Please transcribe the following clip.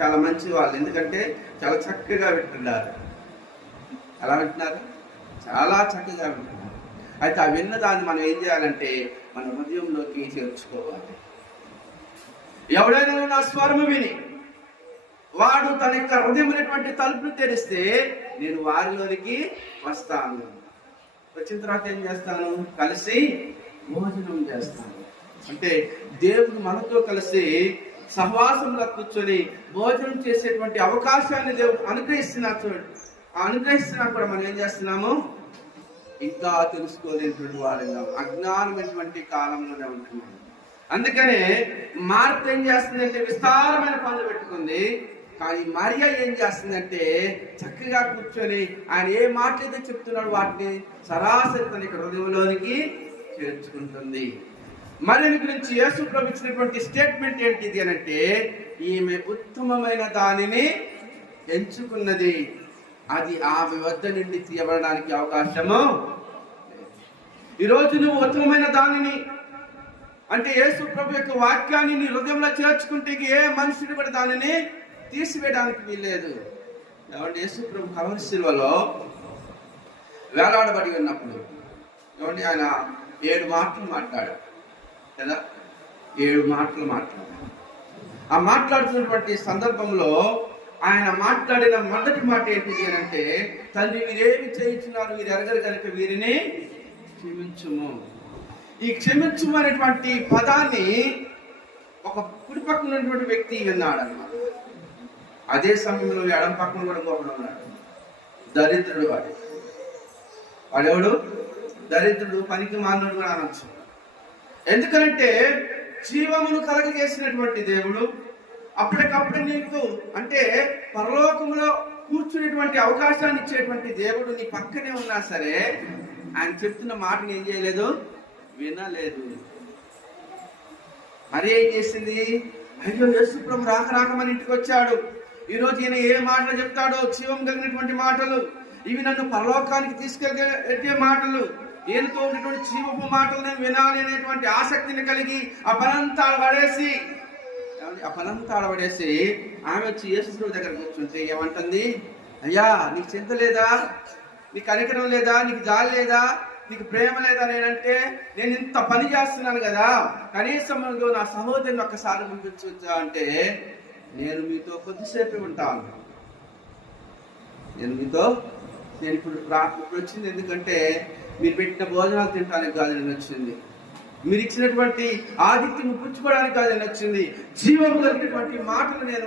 చాలా మంచి వాళ్ళు ఎందుకంటే చాలా చక్కగా వింటున్నారు. ఎలా వింటున్నారు? చాలా చక్కగా వింటున్నారు. అయితే ఆ విన్న దాన్ని మనం ఏం చేయాలంటే మన హృదయంలోకి చేర్చుకోవాలి. ఎవడైనా నా స్వరము విని వాడు తన యొక్క హృదయమైనటువంటి తలుపును తెరిస్తే నేను వారిలోనికి వస్తాను. వచ్చిన తర్వాత ఏం చేస్తాను? కలిసి భోజనం చేస్తాను. అంటే దేవుడు మనతో కలిసి సహవాసంలో కూర్చొని భోజనం చేసేటువంటి అవకాశాన్ని దేవుడు అనుగ్రహిస్తున్నా చూడండి ఆ అనుగ్రహిస్తున్నా కూడా మనం ఏం చేస్తున్నాము? ఇంకా తెలుసుకోలేనటువంటి వారిగా అజ్ఞానమైనటువంటి కాలంలోనే ఉంటున్నాం. అందుకనే మార్త ఏం చేస్తుందంటే విస్తారమైన పనులు పెట్టుకుంది. కానీ మరియ ఏం చేస్తుందంటే చక్కగా కూర్చొని ఆయన ఏ మాటలైతే చెప్తున్నాడు వాటిని సరాసరి తన హృదయంలోనికి చేర్చుకుంటుంది. మరియని గురించి యేసు ప్రభు ఇచ్చినటువంటి స్టేట్మెంట్ ఏంటిది అని అంటే ఈమె ఉత్తమమైన దానిని ఎంచుకున్నది. అది ఆమె వద్ద నుండి తీయబడడానికి అవకాశము ఈరోజు నువ్వు ఉత్తమమైన దానిని అంటే యేసు ప్రభు యొక్క వాక్యాన్ని నీ హృదయంలో చేర్చుకుంటే ఏ మనుషుడు కూడా దానిని తీసివేయడానికి వీల్లేదు. ఏమంటే యేసు ప్రభు కలవరి వేలాడబడి ఉన్నప్పుడు ఏమంటే ఆయన ఏడు మాటలు మాట్లాడాడు. కదా? ఏడు మాటలు మాట్లాడారు ఆ మాట్లాడుతున్నటువంటి సందర్భంలో ఆయన మాట్లాడిన మొదటి మాట ఏంటిది అని అంటే తల్లి వీరేమి చేయించున్నారు? వీరు ఎరగరు కనుక వీరిని క్షమించుము. ఈ క్షమించుము అనేటువంటి పదాన్ని ఒక కుడి పక్కన ఉన్నటువంటి వ్యక్తి విన్నాడు అన్నమాట అదే సమయంలో ఎడం పక్కన కూడా ఇంకొకడు ఉన్నాడు. దరిద్రుడు వాడు. వాడెవడు? దరిద్రుడు పనికి మానవుడు కూడా అనొచ్చు. ఎందుకంటే జీవమును కలగజేసినటువంటి దేవుడు అప్పటికప్పుడు నీకు అంటే పరలోకంలో కూర్చునేటువంటి అవకాశాన్ని ఇచ్చేటువంటి దేవుడు నీ పక్కనే ఉన్నా సరే ఆయన చెప్తున్న మాటను ఏం చేయలేదు? వినలేదు. మరి ఏం చేసింది? అయ్యో యేసుప్రభు రాక రాక మన ఇంటికి వచ్చాడు. ఈరోజు ఈయన ఏ మాటలు చెప్తాడో జీవం కలిగినటువంటి మాటలు. ఇవి నన్ను పరలోకానికి తీసుకెళ్ళే మాటలు. ఈయనతో ఉన్నటువంటి చీవపు మాటలు నేను వినాలి అనేటువంటి ఆసక్తిని కలిగి ఆ పడేసి ఏమండి? ఆ ఆడబడేసి ఆమె వచ్చి యేసుప్రభు దగ్గర కూర్చుంటే ఏమంటుంది? అయ్యా నీకు చింత లేదా? నీకు కనికరం లేదా? నీకు జాలి లేదా? నీకు ప్రేమ లేదా? నేనంటే నేను ఇంత పని చేస్తున్నాను కదా. కనీసం నా సహోదరుని ఒక్కసారి పంపించవచ్చా అంటే నేను మీతో కొద్దిసేపు ఉంటాను. నేను మీతో నేను ఇప్పుడు రా- ఇప్పుడు వచ్చింది ఎందుకంటే మీరు పెట్టిన భోజనాలు తినడానికి కాదు నేను వచ్చింది. మీరు ఇచ్చినటువంటి ఆదిత్యం పుచ్చుకోవడానికి కాదు నేను వచ్చింది. జీవం కలిగినటువంటి మాటలు నేను